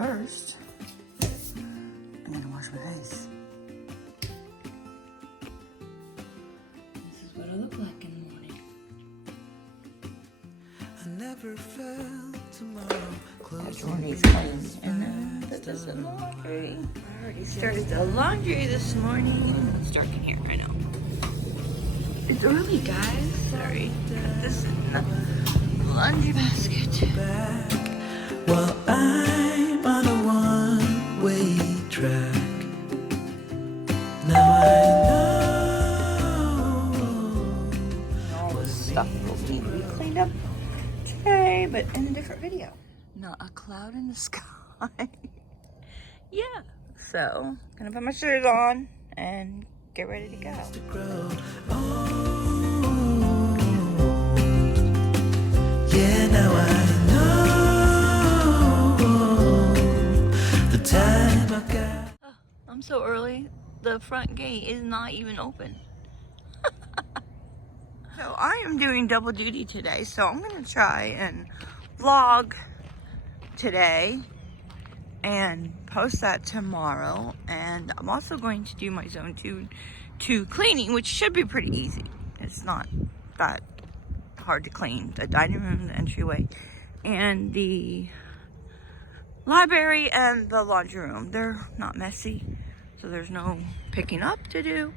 first, I'm gonna wash my face. This is what I look like in the morning. I never felt tomorrow. That's Jordy's clean. And then this is the laundry. I already started the laundry this morning. It's dark in here, I know. It's early, guys. Sorry. Put this in the laundry basket. Well, I'm on a one-way track. Now I know all this stuff will need to be cleaned up today, but in a different video. Not a cloud in the sky. Yeah. So, gonna put my shoes on and get ready to go. Yeah, now I know the time I've got. Oh, I'm so early. The front gate is not even open. So I am doing double duty today. So I'm gonna try and vlog today and post that tomorrow. And I'm also going to do my zone 2 cleaning, which should be pretty easy. It's not that hard to clean. The dining room, the entryway, and the library and the laundry room. They're not messy, so there's no picking up to do.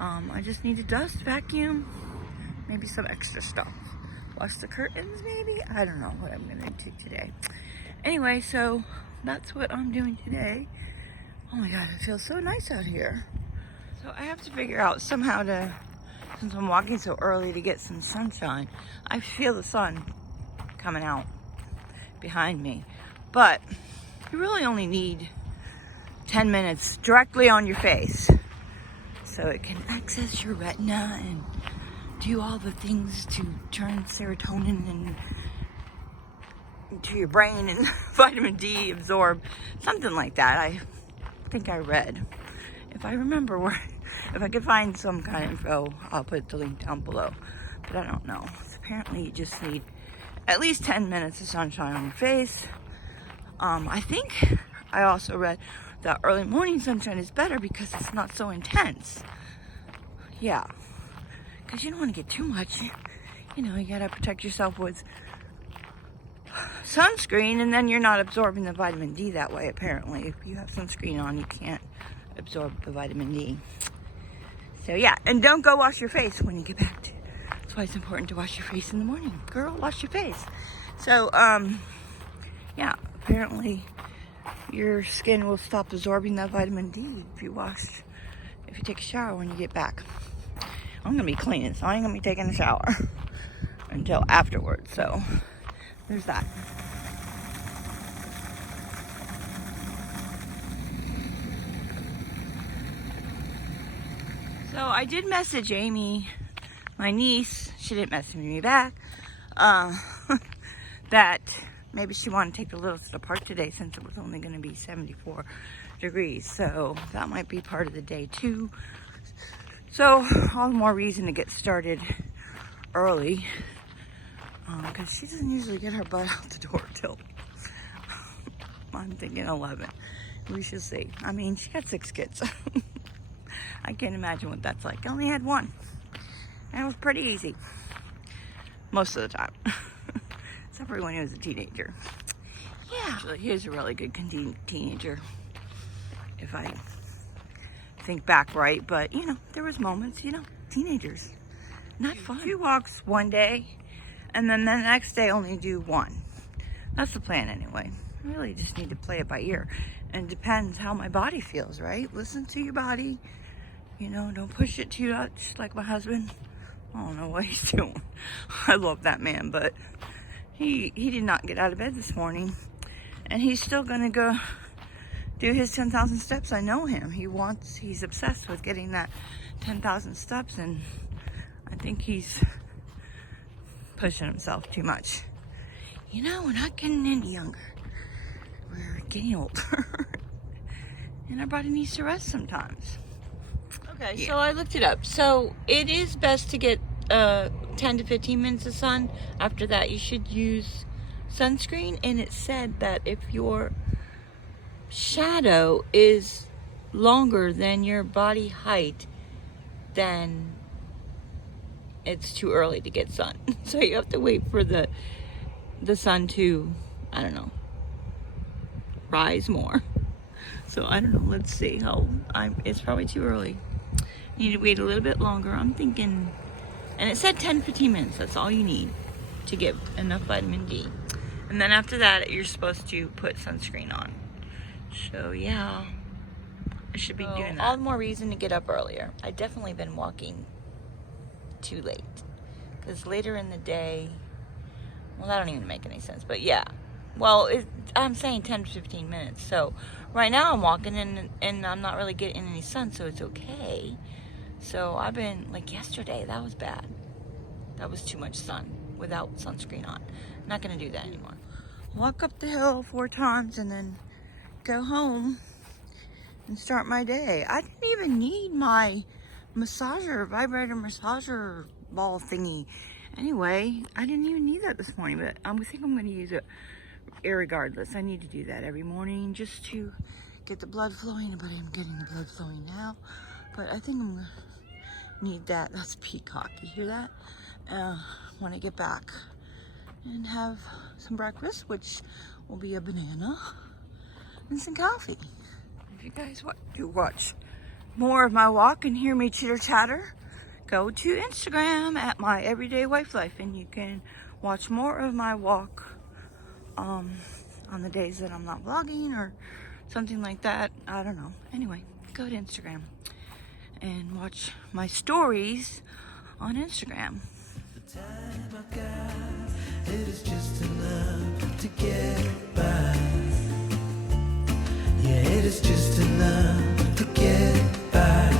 I just need to dust, vacuum, maybe some extra stuff. Wash the curtains, maybe? I don't know what I'm gonna do today. Anyway, so that's what I'm doing today. Oh my god, it feels so nice out here. So I have to figure out somehow to, since I'm walking so early, to get some sunshine. I feel the sun coming out behind me, but you really only need 10 minutes directly on your face so it can access your retina and do all the things to turn serotonin and to your brain and vitamin D absorb, something like that. I think I read. If I remember where, if I could find some kind of info, I'll put the link down below. But I don't know. So apparently you just need at least 10 minutes of sunshine on your face. I think I also read that early morning sunshine is better because it's not so intense. Yeah. Because you don't want to get too much. You know, you gotta protect yourself with sunscreen, and then you're not absorbing the vitamin D that way, apparently. If you have sunscreen on, you can't absorb the vitamin D. So yeah, and don't go wash your face when you get back to. That's why it's important to wash your face in the morning. Girl, wash your face. So, yeah, apparently your skin will stop absorbing that vitamin D if you take a shower when you get back. I'm gonna be cleaning, so I ain't gonna be taking a shower until afterwards, so there's that. So I did message Amy, my niece. She didn't message me back. That maybe she wanted to take the little to the park today since it was only going to be 74 degrees. So that might be part of the day too. So all the more reason to get started early. Because she doesn't usually get her butt out the door till, I'm thinking 11. We shall see. I mean, she got 6 kids. I can't imagine what that's like. I only had 1. And it was pretty easy. Most of the time. Except for when he was a teenager. Yeah. Actually, he was a really good teenager. If I think back right. But, you know, there was moments, you know, teenagers. Not fun. 2 walks one day. And then the next day only do 1. That's the plan anyway. I really just need to play it by ear. And it depends how my body feels, right? Listen to your body. You know, don't push it too much like my husband. I don't know what he's doing. I love that man, but he did not get out of bed this morning. And he's still gonna go do his 10,000 steps. I know him. He's obsessed with getting that 10,000 steps, and I think he's pushing himself too much. You know, we're not getting any younger. We're getting older. And our body needs to rest sometimes. Okay, yeah. So I looked it up. So it is best to get 10 to 15 minutes of sun. After that, you should use sunscreen. And it said that if your shadow is longer than your body height, then it's too early to get sun. So you have to wait for the sun to, I don't know, rise more. So I don't know, let's see how it's probably too early. You need to wait a little bit longer. I'm thinking, and it said 10-15 minutes. That's all you need to get enough vitamin D. And then after that, you're supposed to put sunscreen on. So yeah, I should be doing that. All the more reason to get up earlier. I've definitely been walking too late. Because later in the day, well, that don't even make any sense. But yeah, well, I'm saying 10 to 15 minutes. So right now I'm walking and I'm not really getting any sun, so it's okay. So I've been, like yesterday, that was bad. That was too much sun without sunscreen on. I'm not going to do that anymore. Walk up the hill 4 times and then go home and start my day. I didn't even need my vibrator massager ball thingy. Anyway, I didn't even need that this morning, but I think I'm going to use it irregardless. I need to do that every morning just to get the blood flowing, but I'm getting the blood flowing now. But I think I'm going to need that. That's peacock. You hear that? When I get back and have some breakfast, which will be a banana and some coffee. If you guys want to watch more of my walk and hear me chitter chatter, go to Instagram at MyEveryDayWifeLife, and you can watch more of my walk on the days that I'm not vlogging or something like that. I don't know. Anyway, go to Instagram and watch my stories on Instagram. The time I got, it is just enough to get by. Yeah, it is just enough to get by.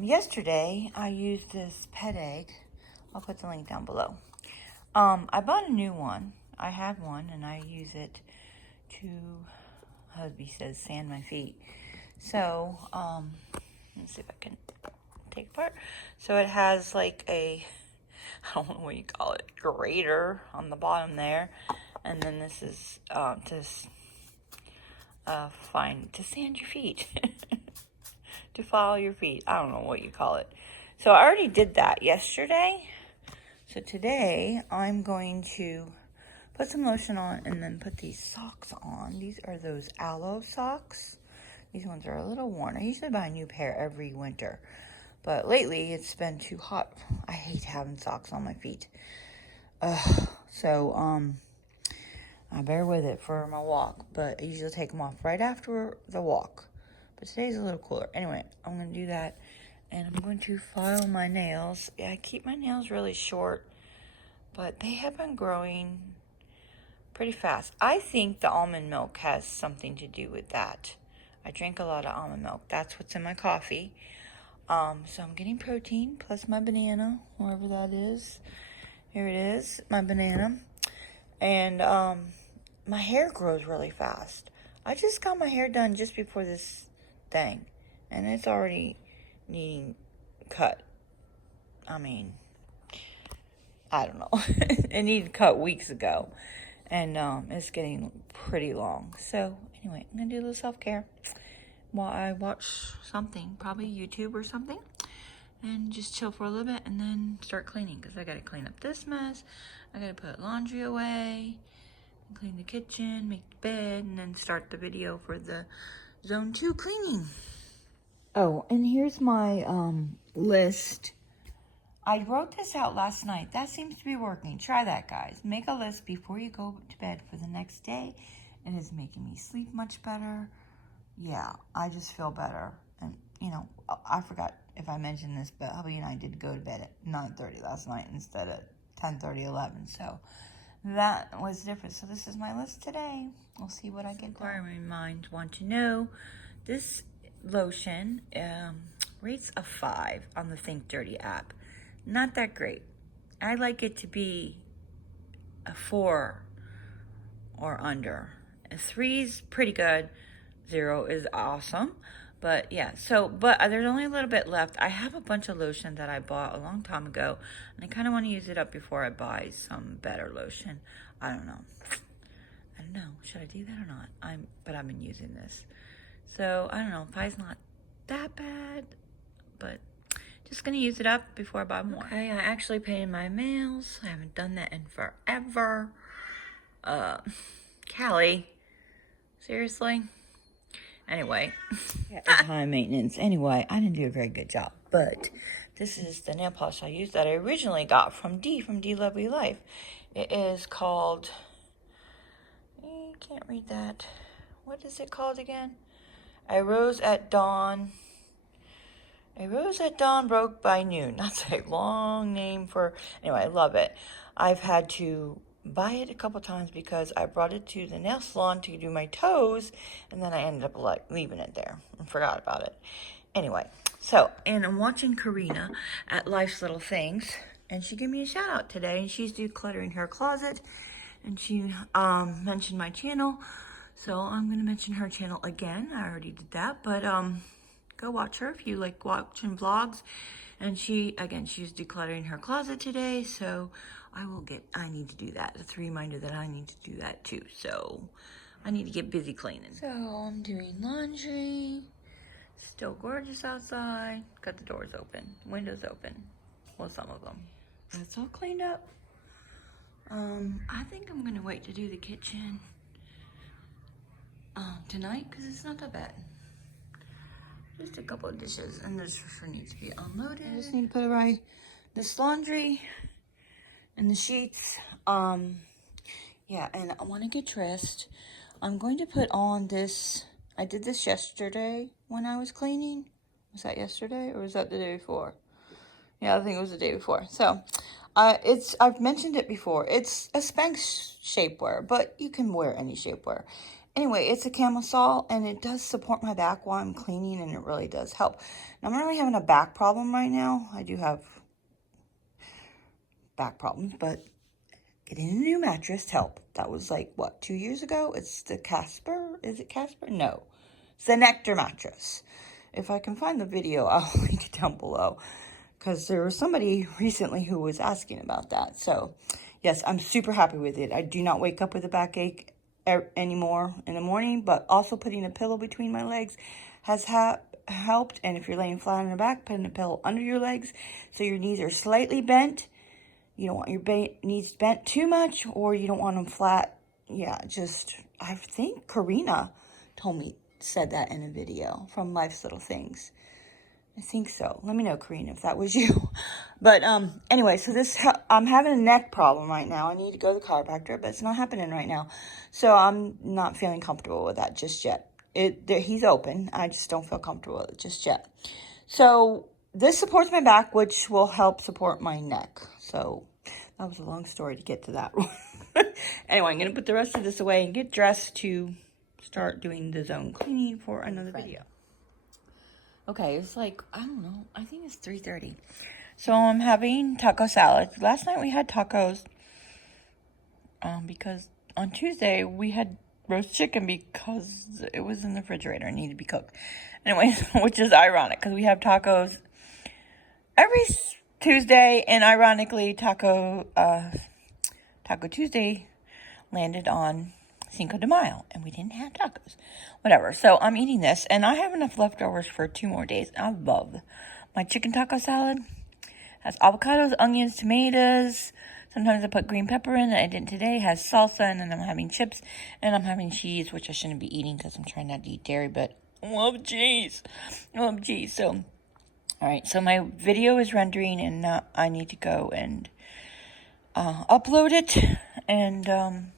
Yesterday I used this pet egg. I'll put the link down below. I bought a new one. I have one and I use it to, husband says, sand my feet. So, let's see if I can take it apart. So it has like a, I don't know what you call it, grater on the bottom there. And then this is to sand your feet. To file your feet. I don't know what you call it. So I already did that yesterday. So today I'm going to put some lotion on and then put these socks on. These are those aloe socks. These ones are a little worn. I usually buy a new pair every winter. But lately it's been too hot. I hate having socks on my feet. So I bear with it for my walk. But I usually take them off right after the walk. But today's a little cooler. Anyway, I'm going to do that. And I'm going to file my nails. Yeah, I keep my nails really short. But they have been growing pretty fast. I think the almond milk has something to do with that. I drink a lot of almond milk. That's what's in my coffee. So I'm getting protein plus my banana, wherever that is. Here it is, my banana. And my hair grows really fast. I just got my hair done just before this thing, and it's already needing cut. I mean, I don't know. It needed cut weeks ago, and it's getting pretty long. So anyway, I'm gonna do a little self-care while I watch something, probably YouTube or something, and just chill for a little bit and then start cleaning, because I gotta clean up this mess. I gotta put laundry away, clean the kitchen, make the bed, and then start the video for the Zone 2 cleaning. Oh, and here's my list. I wrote this out last night. That seems to be working. Try that, guys. Make a list before you go to bed for the next day. It is making me sleep much better. Yeah, I just feel better. And, you know, I forgot if I mentioned this, but hubby and I did go to bed at 9:30 last night instead of 10:30, 11. So that was different. So this is my list today. We'll see what I get done. Inquiring minds want to know, this lotion rates a 5 on the Think Dirty app. Not that great. I like it to be a 4 or under. A 3's pretty good. 0 is awesome. But yeah, but there's only a little bit left. I have a bunch of lotion that I bought a long time ago, and I kind of want to use it up before I buy some better lotion. I don't know. Should I do that or not? But I've been using this. So, I don't know. 5's not that bad, but just going to use it up before I buy more. Okay, I actually paid my mails. I haven't done that in forever. Callie, seriously? Anyway, high maintenance. Anyway, I didn't do a very good job, but this is the nail polish I used that I originally got from Lovely Life. It is called, you can't read that. What is it called again? A Rose at Dawn, broke by noon. That's a long name for, anyway, I love it. I've had to buy it a couple times because I brought it to the nail salon to do my toes, and then I ended up leaving it there and forgot about it. Anyway, and I'm watching Karina at Life's Little Things, and she gave me a shout out today, and she's decluttering her closet, and she mentioned my channel, so I'm going to mention her channel again. I already did that, but go watch her if you like watching vlogs. And she's decluttering her closet today, so I need to do that. It's a reminder that I need to do that too. So I need to get busy cleaning. So I'm doing laundry. Still gorgeous outside. Got the doors open, windows open. Well, some of them. That's all cleaned up. I think I'm gonna wait to do the kitchen tonight because it's not that bad. Just a couple of dishes, and this needs to be unloaded. I just need to put away this laundry and the sheets. Yeah, and I want to get dressed. I'm going to put on this. I did this yesterday when I was cleaning. Was that yesterday or was that the day before? Yeah, I think it was the day before. So, I've mentioned it before. It's a Spanx shapewear, but you can wear any shapewear. Anyway, it's a camisole, and it does support my back while I'm cleaning, and it really does help. Now, I'm really having a back problem right now. I do have back problems, but getting a new mattress helped. That was like, what, 2 years ago? It's the Casper. Is it Casper? No. It's the Nectar mattress. If I can find the video, I'll link it down below, because there was somebody recently who was asking about that. So, yes, I'm super happy with it. I do not wake up with a backache anymore in the morning, but also putting a pillow between my legs has helped. And if you're laying flat on your back, putting a pillow under your legs so your knees are slightly bent. You don't want your knees bent too much, or you don't want them flat. Yeah, I think Karina said that in a video from Life's Little Things. I think so. Let me know, Karina, if that was you. But anyway, so I'm having a neck problem right now. I need to go to the chiropractor, but it's not happening right now. So I'm not feeling comfortable with that just yet. He's open. I just don't feel comfortable with it just yet. So this supports my back, which will help support my neck. So that was a long story to get to that one. Anyway, I'm going to put the rest of this away and get dressed to start doing the zone cleaning for another video. Okay, it's like, I don't know, I think it's 3:30. So I'm having taco salad. Last night we had tacos because on Tuesday we had roast chicken because it was in the refrigerator and needed to be cooked. Anyway, which is ironic because we have tacos every Tuesday, and ironically Taco Tuesday landed on Cinco de Mayo, and we didn't have tacos. Whatever. So I'm eating this, and I have enough leftovers for 2 more days. I love my chicken taco salad. Has avocados, onions, tomatoes. Sometimes I put green pepper in. I didn't today. Has salsa, and then I'm having chips, and I'm having cheese, which I shouldn't be eating because I'm trying not to eat dairy, but I love cheese. So, all right. So my video is rendering, and I need to go and upload it, and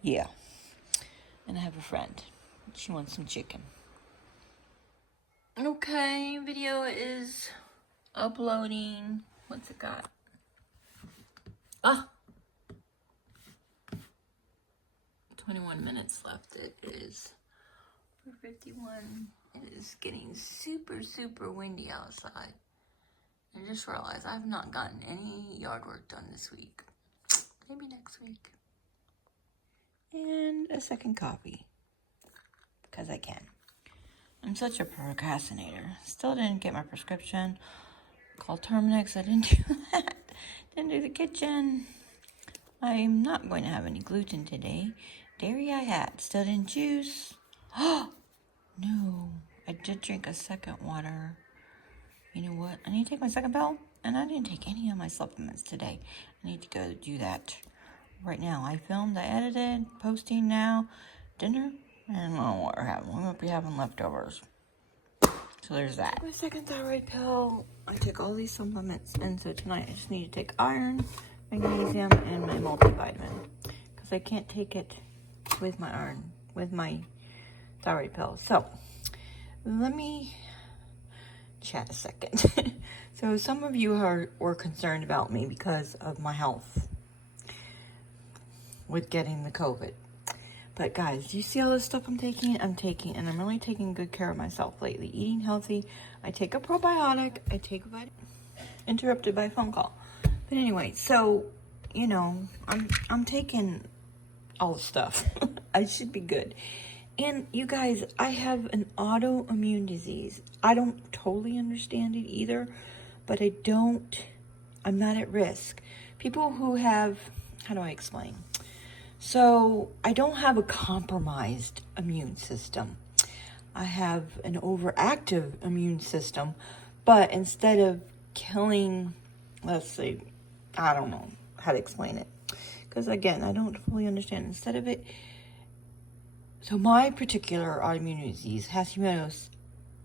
yeah. And I have a friend. She wants some chicken. Okay, video is uploading. What's it got? 21 minutes left. It is 4:51. It is getting super, super windy outside. I just realized I've not gotten any yard work done this week. Maybe next week. And a second coffee. Because I can. I'm such a procrastinator. Still didn't get my prescription. Called Terminix. I didn't do that. Didn't do the kitchen. I'm not going to have any gluten today. Dairy I had. Still didn't juice. Oh, no. I did drink a second water. You know what? I need to take my second pill. And I didn't take any of my supplements today. I need to go do that right now. I filmed, I edited, posting now. Dinner. I don't know what we're having. We might be having leftovers. So there's that. My second thyroid pill. I took all these supplements. And so tonight I just need to take iron, magnesium, and my multivitamin. Because I can't take it with my iron, with my thyroid pill. So let me chat a second. So some of you were concerned about me because of my health with getting the COVID. But guys, do you see all this stuff I'm taking? I'm taking, and I'm really taking good care of myself lately. Eating healthy. I take a probiotic. I take a vitamin. Interrupted by a phone call. But anyway, so, you know, I'm taking all the stuff. I should be good. And you guys, I have an autoimmune disease. I don't totally understand it either, but I'm not at risk. People who have, how do I explain? So I don't have a compromised immune system. I have an overactive immune system, but instead of killing, let's see, I don't know how to explain it. Because again, I don't fully understand. Instead of it, so my particular autoimmune disease, Hashimoto's,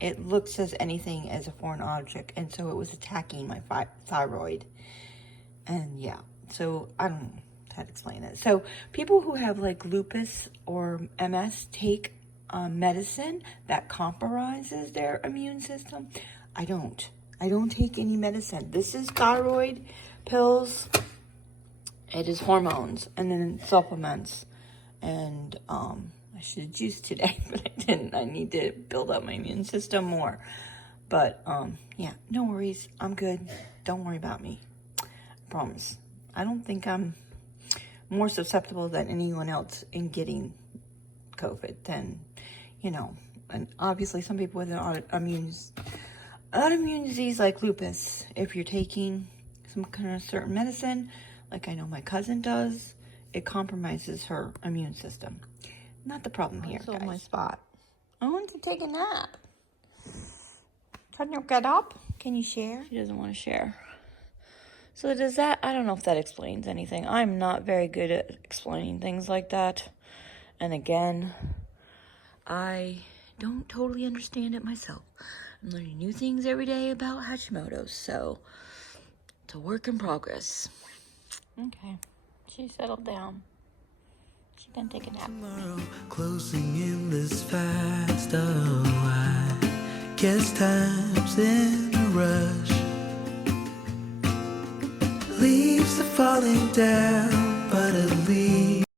it looks as anything as a foreign object, and so it was attacking my thyroid. And yeah, so I don't know how to explain it. So people who have like lupus or MS take medicine that compromises their immune system. I don't take any medicine. This is thyroid pills. It is hormones and then supplements. And I should have juiced today, but I didn't. I need to build up my immune system more. But yeah, no worries. I'm good. Don't worry about me. I promise. I don't think I'm more susceptible than anyone else in getting COVID than, you know, and obviously some people with an autoimmune disease like lupus, if you're taking some kind of certain medicine, like I know my cousin does, it compromises her immune system. Not the problem here, guys. My spot. I want to take a nap. Can you get up? Can you share? She doesn't want to share. So does that, I don't know if that explains anything. I'm not very good at explaining things like that. And again, I don't totally understand it myself. I'm learning new things every day about Hashimoto's, so it's a work in progress. Okay, she settled down. She can take a nap. Tomorrow, closing in this fast, oh, I guess time's in a rush. Leaves are falling down